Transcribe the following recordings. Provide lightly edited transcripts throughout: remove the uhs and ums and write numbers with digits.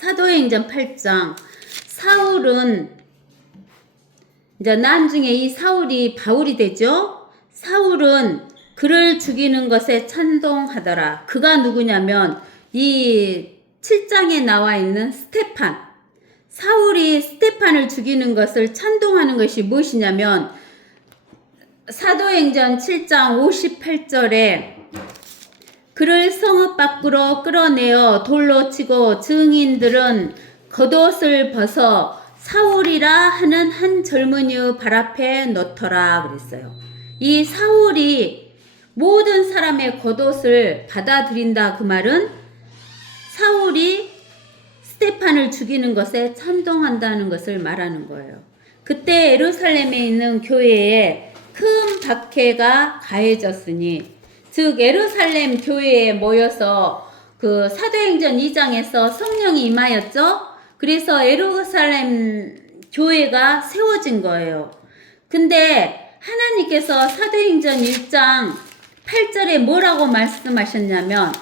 사도행전 8장. 사울은 이제 나중에 이 사울이 바울이 되죠. 사울은 그를 죽이는 것에 찬동하더라. 그가 누구냐면 이 7장에 나와 있는 스테판. 사울이 스테판을 죽이는 것을 찬동하는 것이 무엇이냐면 사도행전 7장 58절에 그를 성읍 밖으로 끌어내어 돌로 치고 증인들은 겉옷을 벗어 사울이라 하는 한 젊은이의 발 앞에 놓더라 그랬어요. 이 사울이 모든 사람의 겉옷을 받아들인다 그 말은 사울이 스테판을 죽이는 것에 찬동한다는 것을 말하는 거예요. 그때 예루살렘에 있는 교회에 큰 박해가 가해졌으니 즉 예루살렘 교회에 모여서 그 사도행전 2장에서 성령이 임하였죠. 그래서 예루살렘 교회가 세워진 거예요. 근데 하나님께서 사도행전 1장 8절에 뭐라고 말씀하셨냐면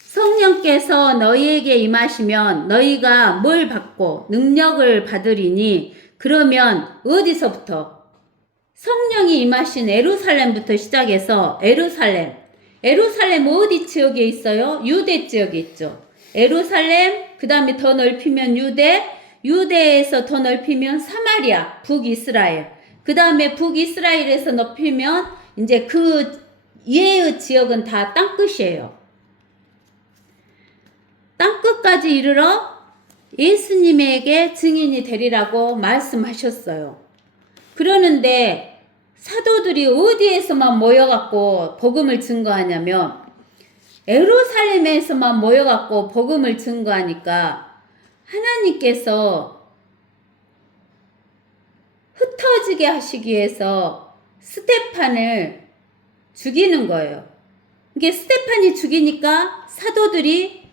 성령께서 너희에게 임하시면 너희가 뭘 받고 능력을 받으리니 그러면 어디서부터? 성령이 임하신 예루살렘부터 시작해서 예루살렘 어디 지역에 있어요? 유대 지역에 있죠. 예루살렘, 그 다음에 더 넓히면 유대에서 더 넓히면 사마리아, 북이스라엘, 그 다음에 북이스라엘에서 넓히면 이제 그 이외의 지역은 다 땅끝이에요. 땅끝까지 이르러 예수님에게 증인이 되리라고 말씀하셨어요. 그러는데 사도들이 어디에서만 모여갖고 복음을 증거하냐면 예루살렘에서만 모여갖고 복음을 증거하니까 하나님께서 흩어지게 하시기 위해서 스테판을 죽이는 거예요. 이게 스테판이 죽이니까 사도들이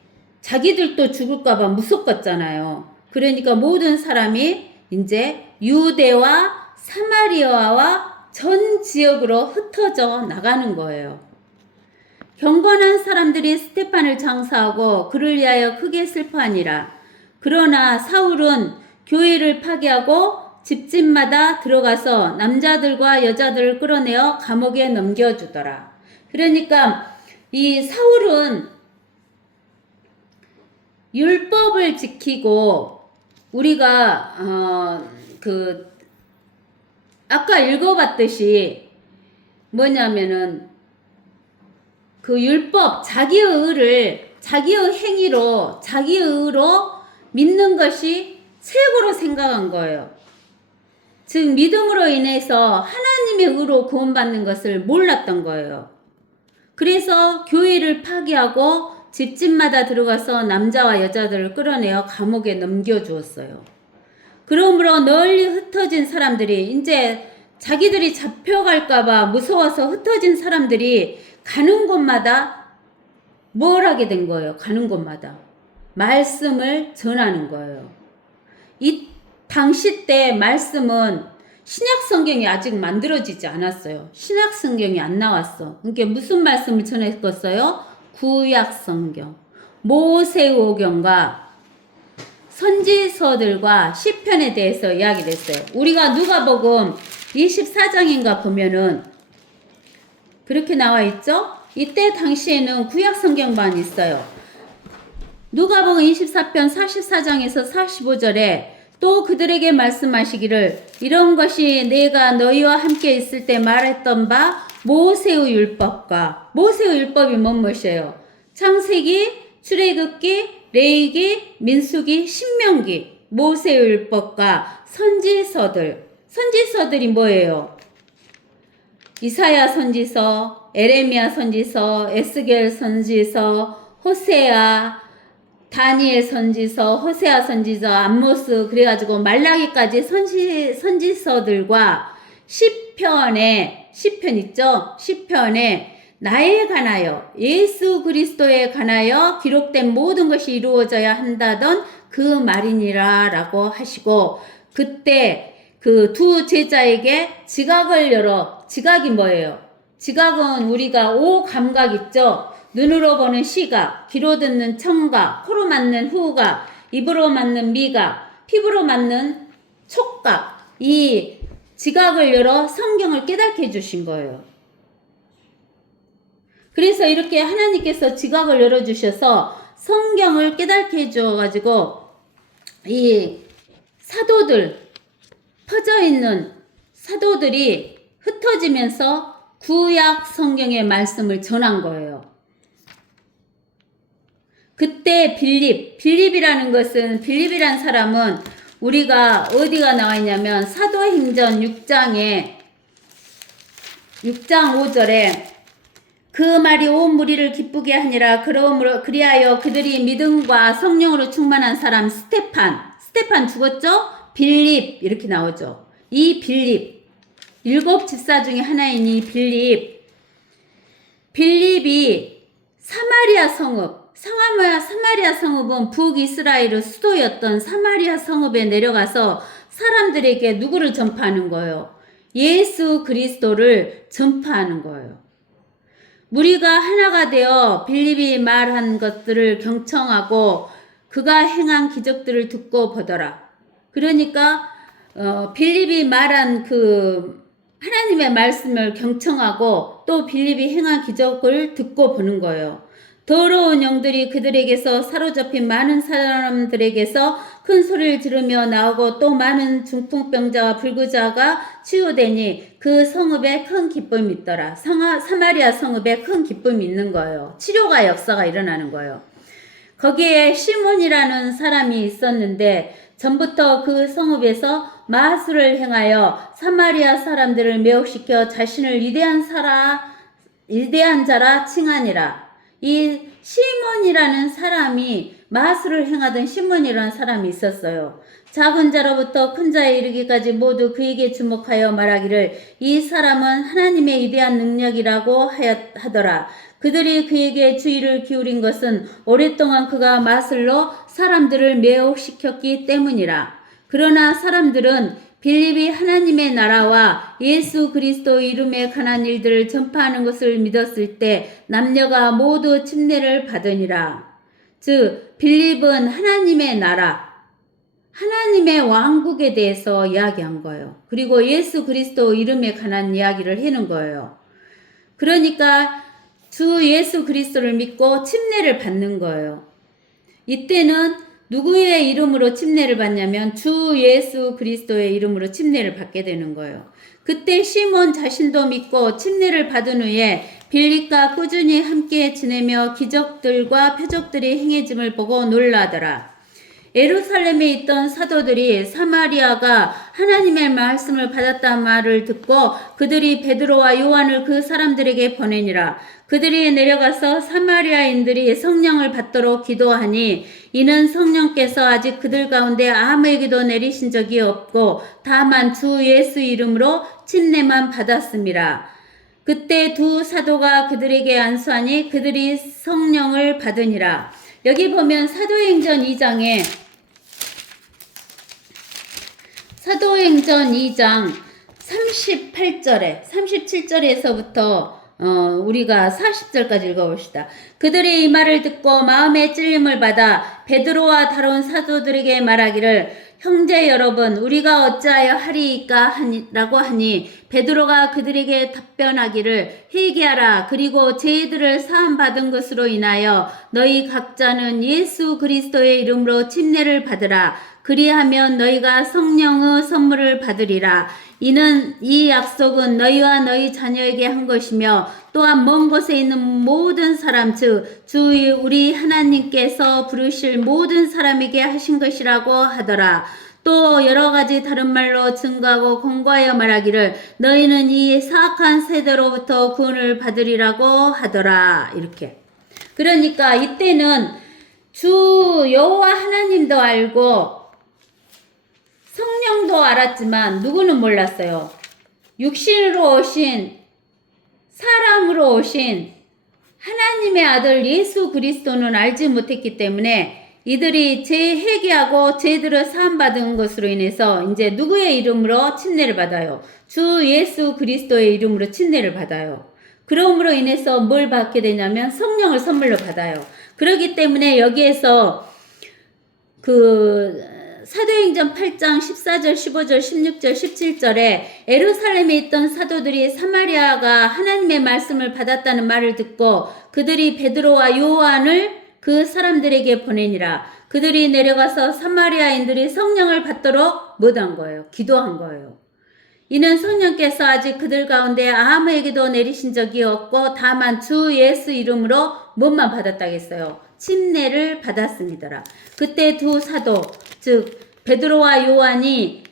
자기들도 죽을까봐 무섭겠잖아요. 그러니까 모든 사람이 이제 유대와 사마리아와 전 지역으로 흩어져 나가는 거예요. 경건한 사람들이 스테판을 장사하고 그를 위하여 크게 슬퍼하니라. 그러나 사울은 교회를 파괴하고 집집마다 들어가서 남자들과 여자들을 끌어내어 감옥에 넘겨주더라. 그러니까 이 사울은 율법을 지키고 우리가 아까 읽어봤듯이 뭐냐면은 그 율법 자기의 행위로 자기의 의로 믿는 것이 최고로 생각한 거예요. 즉 믿음으로 인해서 하나님의 의로 구원받는 것을 몰랐던 거예요. 그래서 교회를 파괴하고 집집마다 들어가서 남자와 여자들을 끌어내어 감옥에 넘겨주었어요. 그러므로 널리 흩어진 사람들이 이제 자기들이 잡혀갈까봐 무서워서 흩어진 사람들이 가는 곳마다 뭘 하게 된 거예요? 가는 곳마다 말씀을 전하는 거예요. 이 당시 때 말씀은 신약 성경이 아직 만들어지지 않았어요. 신약 성경이 안 나왔어. 그러니까 무슨 말씀을 전했겠어요? 구약 성경, 모세오경과 선지서들과 시편에 대해서 이야기를 했어요. 우리가 누가복음 24장인가 보면은 그렇게 나와 있죠? 이때 당시에는 구약 성경만 있어요. 누가복음 24편 44장에서 45절에 또 그들에게 말씀하시기를 이런 것이 내가 너희와 함께 있을 때 말했던 바 모세의 율법과 모세의 율법이 무엇이에요? 창세기, 출애굽기, 레위기, 민수기, 신명기, 모세의 율법과 선지서들이 뭐예요? 이사야 선지서, 에레미야 선지서, 에스겔 선지서, 호세아, 다니엘 선지서, 호세아 선지서, 암모스 그래가지고 말라기까지 선지서들과 시편 있죠? 시편에 나에 관하여 예수 그리스도에 관하여 기록된 모든 것이 이루어져야 한다던 그 말이니라 라고 하시고 그때 그 두 제자에게 지각을 열어 지각이 뭐예요? 지각은 우리가 오감각 있죠? 눈으로 보는 시각, 귀로 듣는 청각, 코로 맡는 후각, 입으로 맡는 미각, 피부로 맡는 촉각, 이 지각을 열어 성경을 깨닫게 해주신 거예요. 그래서 이렇게 하나님께서 지각을 열어주셔서 성경을 깨닫게 해주어가지고 이 사도들, 퍼져 있는 사도들이 흩어지면서 구약 성경의 말씀을 전한 거예요. 그때 빌립이라는 빌립이란 사람은 우리가 어디가 나와 있냐면 사도행전 6장 5절에 그 말이 온 무리를 기쁘게 하니라. 그리하여 그들이 믿음과 성령으로 충만한 사람 스테판 죽었죠? 빌립 이렇게 나오죠. 이 빌립 7 집사 중에 하나인 이 빌립이 사마리아 성읍은 북이스라엘의 수도였던 사마리아 성읍에 내려가서 사람들에게 누구를 전파하는 거예요? 예수 그리스도를 전파하는 거예요. 무리가 하나가 되어 빌립이 말한 것들을 경청하고 그가 행한 기적들을 듣고 보더라. 그러니까 빌립이 말한 그 하나님의 말씀을 경청하고 또 빌립이 행한 기적을 듣고 보는 거예요. 더러운 영들이 그들에게서 사로잡힌 많은 사람들에게서 큰 소리를 지르며 나오고 또 많은 중풍병자와 불구자가 치유되니 그 성읍에 큰 기쁨이 있더라. 사마리아 성읍에 큰 기쁨이 있는 거예요. 치료가 역사가 일어나는 거예요. 거기에 시몬이라는 사람이 있었는데 전부터 그 성읍에서 마술을 행하여 사마리아 사람들을 매혹시켜 자신을 위대한 자라 칭하니라. 이 시몬이라는 사람이 마술을 행하던 시몬이라는 사람이 있었어요. 작은 자로부터 큰 자에 이르기까지 모두 그에게 주목하여 말하기를 이 사람은 하나님의 위대한 능력이라고 하더라. 그들이 그에게 주의를 기울인 것은 오랫동안 그가 마술로 사람들을 매혹시켰기 때문이라. 그러나 사람들은 빌립이 하나님의 나라와 예수 그리스도 이름에 관한 일들을 전파하는 것을 믿었을 때 남녀가 모두 침례를 받으니라. 즉 빌립은 하나님의 나라, 하나님의 왕국에 대해서 이야기한 거예요. 그리고 예수 그리스도 이름에 관한 이야기를 해는 거예요. 그러니까 주 예수 그리스도를 믿고 침례를 받는 거예요. 이때는 누구의 이름으로 침례를 받냐면 주 예수 그리스도의 이름으로 침례를 받게 되는 거예요. 그때 시몬 자신도 믿고 침례를 받은 후에 빌립과 꾸준히 함께 지내며 기적들과 표적들이 행해짐을 보고 놀라더라. 예루살렘에 있던 사도들이 사마리아가 하나님의 말씀을 받았다는 말을 듣고 그들이 베드로와 요한을 그 사람들에게 보내니라. 그들이 내려가서 사마리아인들이 성령을 받도록 기도하니 이는 성령께서 아직 그들 가운데 아무에게도 내리신 적이 없고 다만 주 예수 이름으로 침례만 받았음이라. 그때 두 사도가 그들에게 안수하니 그들이 성령을 받으니라. 여기 보면 사도행전 2장 37절에서부터 우리가 40절까지 읽어봅시다. 그들이 이 말을 듣고 마음에 찔림을 받아 베드로와 다른 사도들에게 말하기를 형제 여러분 우리가 어찌하여 하리이까 라고 하니 베드로가 그들에게 답변하기를 회개하라. 그리고 죄들을 사함받은 것으로 인하여 너희 각자는 예수 그리스도의 이름으로 침례를 받으라. 그리하면 너희가 성령의 선물을 받으리라. 이는 이 약속은 너희와 너희 자녀에게 한 것이며 또한 먼 곳에 있는 모든 사람 즉 주 우리 하나님께서 부르실 모든 사람에게 하신 것이라고 하더라. 또 여러 가지 다른 말로 증거하고 권고하여 말하기를 너희는 이 사악한 세대로부터 구원을 받으리라고 하더라. 이렇게. 그러니까 이때는 주 여호와 하나님도 알고 성령도 알았지만 누구는 몰랐어요. 육신으로 오신 사람으로 오신 하나님의 아들 예수 그리스도는 알지 못했기 때문에 이들이 회개하고 죄들을 사함받은 것으로 인해서 이제 누구의 이름으로 침례를 받아요? 주 예수 그리스도의 이름으로 침례를 받아요. 그러므로 인해서 뭘 받게 되냐면 성령을 선물로 받아요. 그렇기 때문에 여기에서 그 사도행전 8장 14절, 15절, 16절, 17절에 예루살렘에 있던 사도들이 사마리아가 하나님의 말씀을 받았다는 말을 듣고 그들이 베드로와 요한을 그 사람들에게 보내니라. 그들이 내려가서 사마리아인들이 성령을 받도록 못한 거예요. 기도한 거예요. 이는 성령께서 아직 그들 가운데 아무에게도 내리신 적이 없고 다만 주 예수 이름으로 몸만 받았다겠어요. 침례를 받았습니다라. 그때 두 사도 즉 베드로와 요한이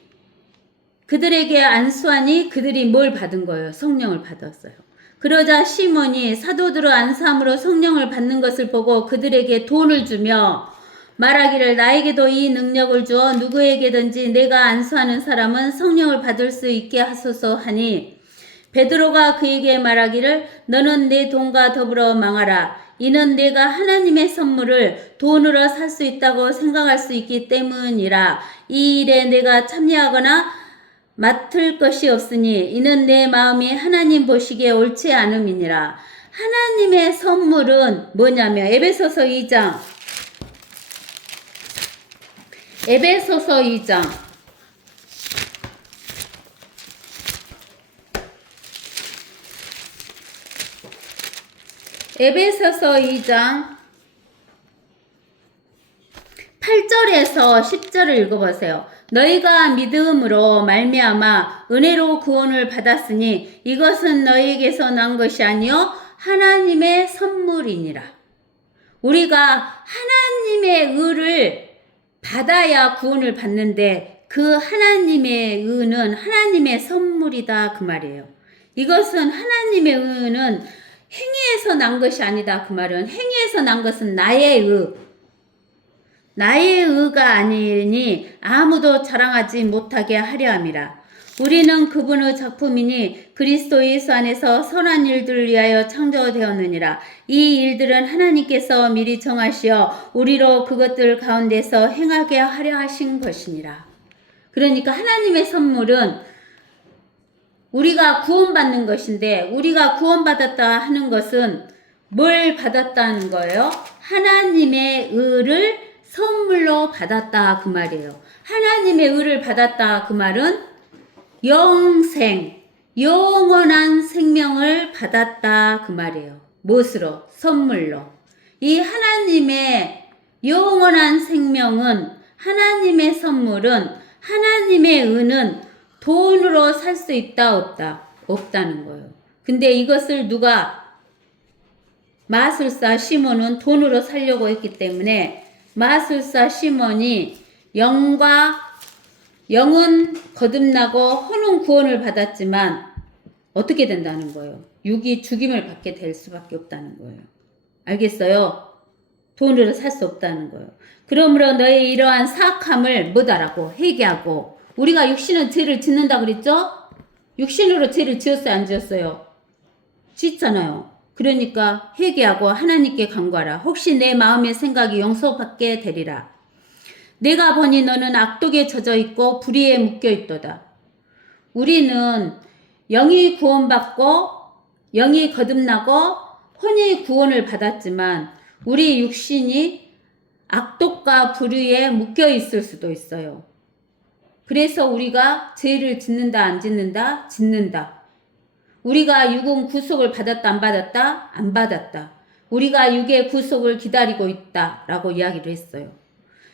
그들에게 안수하니 그들이 뭘 받은 거예요? 성령을 받았어요. 그러자 시몬이 사도들의 안수함으로 성령을 받는 것을 보고 그들에게 돈을 주며 말하기를 나에게도 이 능력을 주어 누구에게든지 내가 안수하는 사람은 성령을 받을 수 있게 하소서 하니 베드로가 그에게 말하기를 너는 내 돈과 더불어 망하라. 이는 내가 하나님의 선물을 돈으로 살 수 있다고 생각할 수 있기 때문이라. 이 일에 내가 참여하거나 맡을 것이 없으니 이는 내 마음이 하나님 보시기에 옳지 않음이니라. 하나님의 선물은 뭐냐면 에베소서 2장 에베소서 2장 에베소서 2장 8절에서 10절을 읽어보세요. 너희가 믿음으로 말미암아 은혜로 구원을 받았으니 이것은 너희에게서 난 것이 아니요 하나님의 선물이니라. 우리가 하나님의 의를 받아야 구원을 받는데 그 하나님의 의는 하나님의 선물이다 그 말이에요. 이것은 하나님의 의는 행위에서 난 것이 아니다 그 말은 행위에서 난 것은 나의 의가 아니니 아무도 자랑하지 못하게 하려 함이라. 우리는 그분의 작품이니 그리스도 예수 안에서 선한 일들을 위하여 창조되었느니라. 이 일들은 하나님께서 미리 정하시어 우리로 그것들 가운데서 행하게 하려 하신 것이니라. 그러니까 하나님의 선물은 우리가 구원받는 것인데 우리가 구원받았다 하는 것은 뭘 받았다는 거예요? 하나님의 의를 선물로 받았다 그 말이에요. 하나님의 의를 받았다 그 말은 영원한 생명을 받았다 그 말이에요. 무엇으로? 선물로. 이 하나님의 영원한 생명은 하나님의 선물은 하나님의 의는 돈으로 살 수 있다 없다? 없다는 거예요. 근데 이것을 누가 마술사 시몬은 돈으로 살려고 했기 때문에 마술사 시몬이 영은 거듭나고 혼은 구원을 받았지만 어떻게 된다는 거예요? 육이 죽임을 받게 될 수밖에 없다는 거예요. 알겠어요? 돈으로 살 수 없다는 거예요. 그러므로 너의 이러한 사악함을 못하라고 회개하고 우리가 육신은 죄를 짓는다 그랬죠? 육신으로 죄를 지었어요? 안 지었어요? 짓잖아요. 그러니까 회개하고 하나님께 간구하라. 혹시 내 마음의 생각이 용서받게 되리라. 내가 보니 너는 악독에 젖어 있고 불의에 묶여 있도다. 우리는 영이 구원받고 영이 거듭나고 혼이 구원을 받았지만 우리 육신이 악독과 불의에 묶여 있을 수도 있어요. 그래서 우리가 죄를 짓는다 안 짓는다? 짓는다. 우리가 육은 구속을 받았다 안 받았다? 안 받았다. 우리가 육의 구속을 기다리고 있다 라고 이야기를 했어요.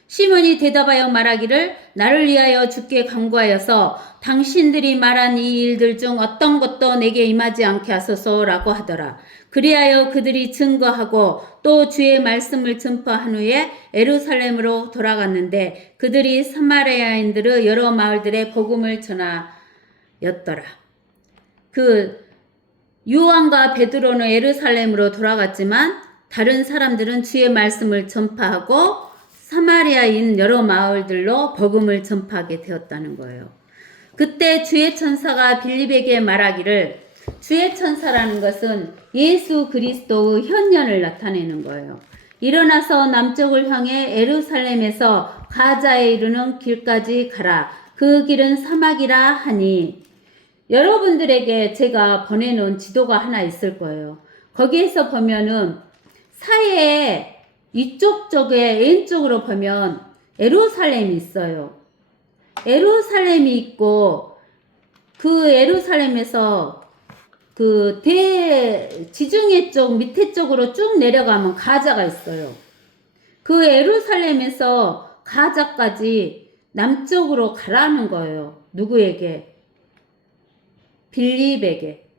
시몬이 대답하여 말하기를 나를 위하여 주께 간구하여서 당신들이 말한 이 일들 중 어떤 것도 내게 임하지 않게 하소서라고 하더라. 그리하여 그들이 증거하고 또 주의 말씀을 전파한 후에 예루살렘으로 돌아갔는데 그들이 사마리아인들의 여러 마을들에 복음을 전하였더라. 요한과 베드로는 예루살렘으로 돌아갔지만 다른 사람들은 주의 말씀을 전파하고 사마리아인 여러 마을들로 복음을 전파하게 되었다는 거예요. 그때 주의 천사가 빌립에게 말하기를 주의 천사라는 것은 예수 그리스도의 현년을 나타내는 거예요. 일어나서 남쪽을 향해 예루살렘에서 가자에 이르는 길까지 가라. 그 길은 사막이라 하니 여러분들에게 제가 보내놓은 지도가 하나 있을 거예요. 거기에서 보면은 사이에 이쪽 쪽에 왼쪽으로 보면 예루살렘이 있어요. 예루살렘이 있고 그 예루살렘에서 그 지중해 쪽 밑에 쪽으로 쭉 내려가면 가자가 있어요. 그 예루살렘에서 가자까지 남쪽으로 가라는 거예요. 누구에게? 빌립에게.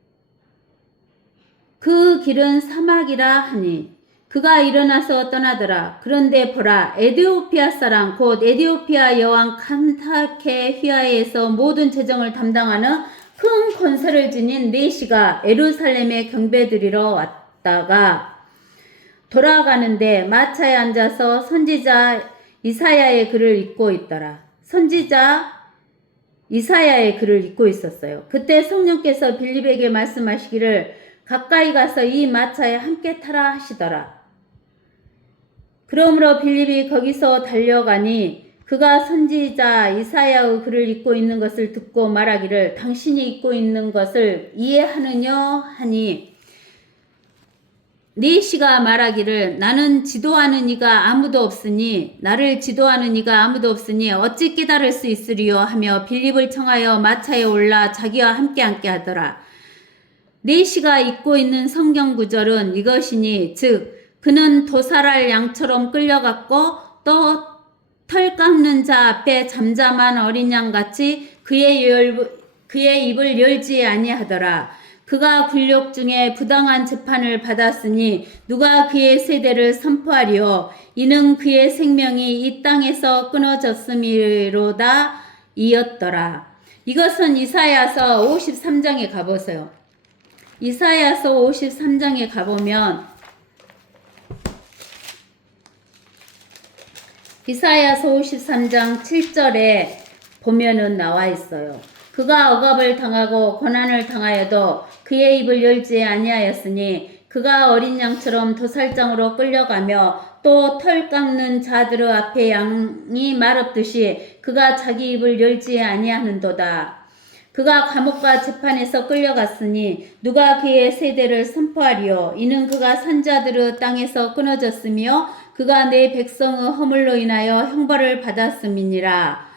그 길은 사막이라 하니 그가 일어나서 떠나더라. 그런데 보라, 에디오피아 사람 곧 에디오피아 여왕 칸타케 휘하에서 모든 재정을 담당하는 큰 권세를 지닌 네시가 예루살렘에 경배드리러 왔다가 돌아가는데 마차에 앉아서 선지자 이사야의 글을 읽고 있더라. 선지자 이사야의 글을 읽고 있었어요. 그때 성령께서 빌립에게 말씀하시기를 가까이 가서 이 마차에 함께 타라 하시더라. 그러므로 빌립이 거기서 달려가니 그가 선지자 이사야의 글을 읽고 있는 것을 듣고 말하기를 당신이 읽고 있는 것을 이해하느냐 하니 네시가 말하기를 나는 지도하는 이가 아무도 없으니 나를 지도하는 이가 아무도 없으니 어찌 깨달을 수 있으리요 하며 빌립을 청하여 마차에 올라 자기와 함께 앉게 하더라. 네시가 읽고 있는 성경 구절은 이것이니 즉 그는 도살할 양처럼 끌려갔고 또 털 깎는 자 앞에 잠잠한 어린 양같이 그의 입을 열지 아니하더라. 그가 굴욕 중에 부당한 재판을 받았으니 누가 그의 세대를 선포하리요. 이는 그의 생명이 이 땅에서 끊어졌음이로다 이었더라. 이것은 이사야서 53장에 가보세요. 이사야서 53장에 가보면 이사야서 53장 7절에 보면은 나와 있어요. 그가 억압을 당하고 고난을 당하여도 그의 입을 열지 아니하였으니 그가 어린 양처럼 도살장으로 끌려가며 또 털 깎는 자들 앞에 양이 말없듯이 그가 자기 입을 열지 아니하는도다. 그가 감옥과 재판에서 끌려갔으니 누가 그의 세대를 선포하리요. 이는 그가 산자들의 땅에서 끊어졌으며 그가 내 백성의 허물로 인하여 형벌을 받았음이니라.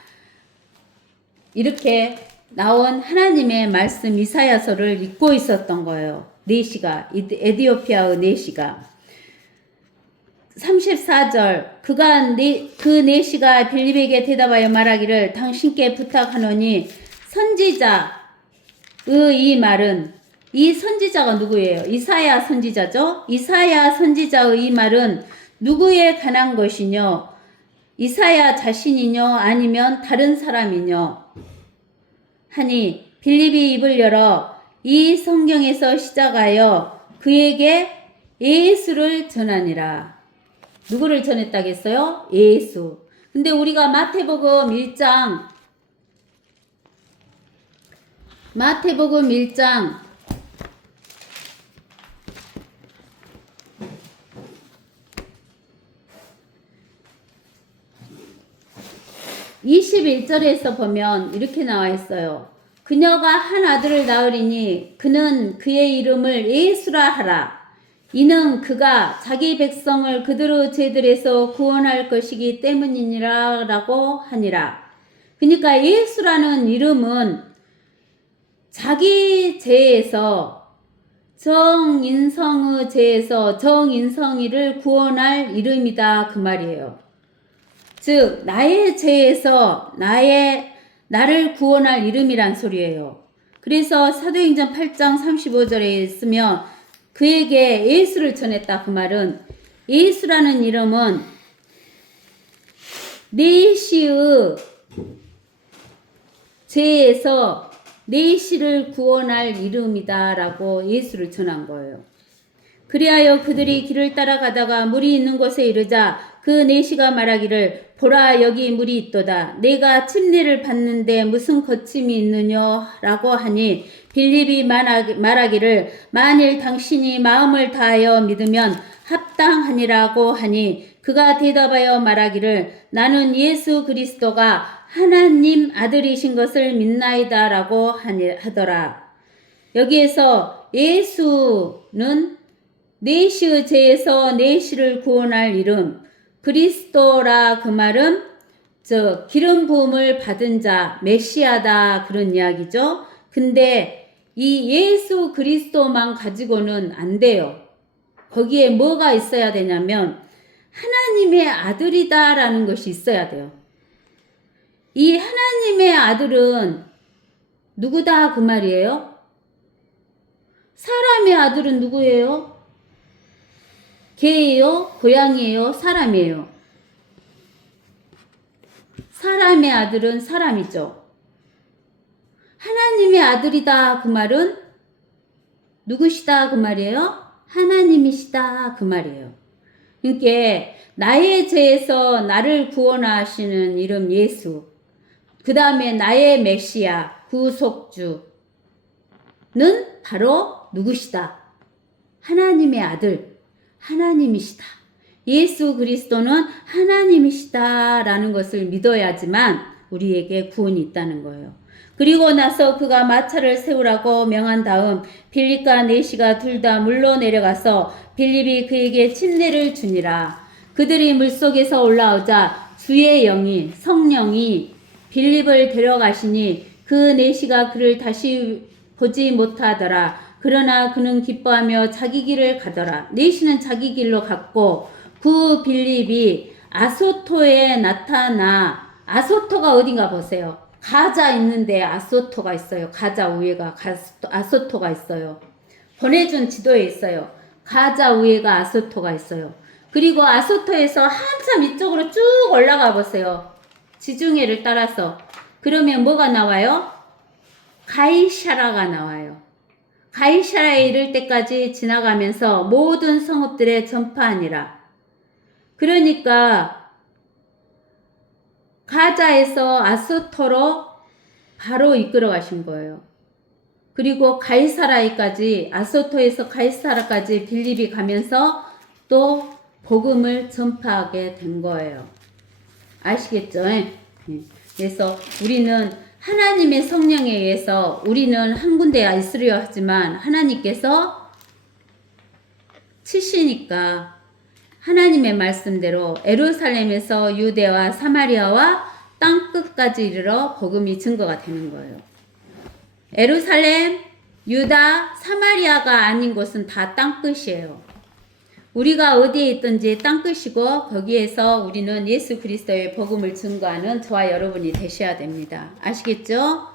이렇게 나온 하나님의 말씀 이사야서를 읽고 있었던 거예요. 네시가, 에디오피아의 네시가. 34절 그 네시가 빌립에게 대답하여 말하기를 당신께 부탁하노니 선지자의 이 말은 이 선지자가 누구예요? 이사야 선지자죠? 이사야 선지자의 이 말은 누구에 관한 것이뇨? 이사야 자신이뇨? 아니면 다른 사람이뇨? 하니 빌립이 입을 열어 이 성경에서 시작하여 그에게 예수를 전하니라. 누구를 전했다겠어요? 예수. 근데 우리가 마태복음 1장 21절에서 보면 이렇게 나와 있어요. 그녀가 한 아들을 낳으리니 그는 그의 이름을 예수라 하라. 이는 그가 자기 백성을 그들의 죄들에서 구원할 것이기 때문이니라 라고 하니라. 그러니까 예수라는 이름은 자기 죄에서 정인성의 죄에서 정인성이를 구원할 이름이다 그 말이에요. 즉 나의 죄에서 나를 구원할 이름이란 소리예요. 그래서 사도행전 8장 35절에 있으면 그에게 예수를 전했다 그 말은 예수라는 이름은 네시의 죄에서 네시를 구원할 이름이다 라고 예수를 전한 거예요. 그리하여 그들이 길을 따라가다가 물이 있는 곳에 이르자 그 네시가 말하기를 보라 여기 물이 있도다. 내가 침례를 받는데 무슨 거침이 있느냐 라고 하니 빌립이 말하기를 만일 당신이 마음을 다하여 믿으면 합당하니라고 하니 그가 대답하여 말하기를 나는 예수 그리스도가 하나님 아들이신 것을 믿나이다 라고 하더라. 여기에서 예수는 내시의 죄에서 내시를 구원할 이름, 그리스도라 그 말은 기름 부음을 받은 자, 메시아다 그런 이야기죠. 근데 이 예수 그리스도만 가지고는 안 돼요. 거기에 뭐가 있어야 되냐면 하나님의 아들이다라는 것이 있어야 돼요. 이 하나님의 아들은 누구다 그 말이에요? 사람의 아들은 누구예요? 개예요? 고양이예요? 사람이에요? 사람의 아들은 사람이죠. 하나님의 아들이다 그 말은 누구시다 그 말이에요? 하나님이시다 그 말이에요. 그러니까 나의 죄에서 나를 구원하시는 이름 예수, 그 다음에 나의 메시아 구속주는 바로 누구시다? 하나님의 아들, 하나님이시다. 예수 그리스도는 하나님이시다라는 것을 믿어야지만 우리에게 구원이 있다는 거예요. 그리고 나서 그가 마차를 세우라고 명한 다음 빌립과 내시가 둘 다 물로 내려가서 빌립이 그에게 침례를 주니라. 그들이 물속에서 올라오자 주의 영이 성령이 빌립을 데려가시니 그 내시가 그를 다시 보지 못하더라. 그러나 그는 기뻐하며 자기 길을 가더라. 내시는 자기 길로 갔고 그 빌립이 아소토에 나타나, 아소토가 어딘가 보세요. 가자 있는데 아소토가 있어요. 가자 위에가 아소토가 있어요. 보내준 지도에 있어요. 가자 위에가 아소토가 있어요. 그리고 아소토에서 한참 이쪽으로 쭉 올라가 보세요. 지중해를 따라서. 그러면 뭐가 나와요? 가이샤라가 나와요. 가이샤라에 이를 때까지 지나가면서 모든 성읍들에 전파하니라. 그러니까 가자에서 아소토로 바로 이끌어 가신 거예요. 그리고 가이사라이까지, 아소토에서 가이사라까지 빌립이 가면서 또 복음을 전파하게 된 거예요. 아시겠죠? 그래서 우리는 하나님의 성령에 의해서 우리는 한 군데에 있으려 하지만 하나님께서 치시니까 하나님의 말씀대로 예루살렘에서 유대와 사마리아와 땅끝까지 이르러 복음이 증거가 되는 거예요. 예루살렘, 유다, 사마리아가 아닌 곳은 다 땅끝이에요. 우리가 어디에 있든지 땅끝이고 거기에서 우리는 예수 그리스도의 복음을 증거하는 저와 여러분이 되셔야 됩니다. 아시겠죠?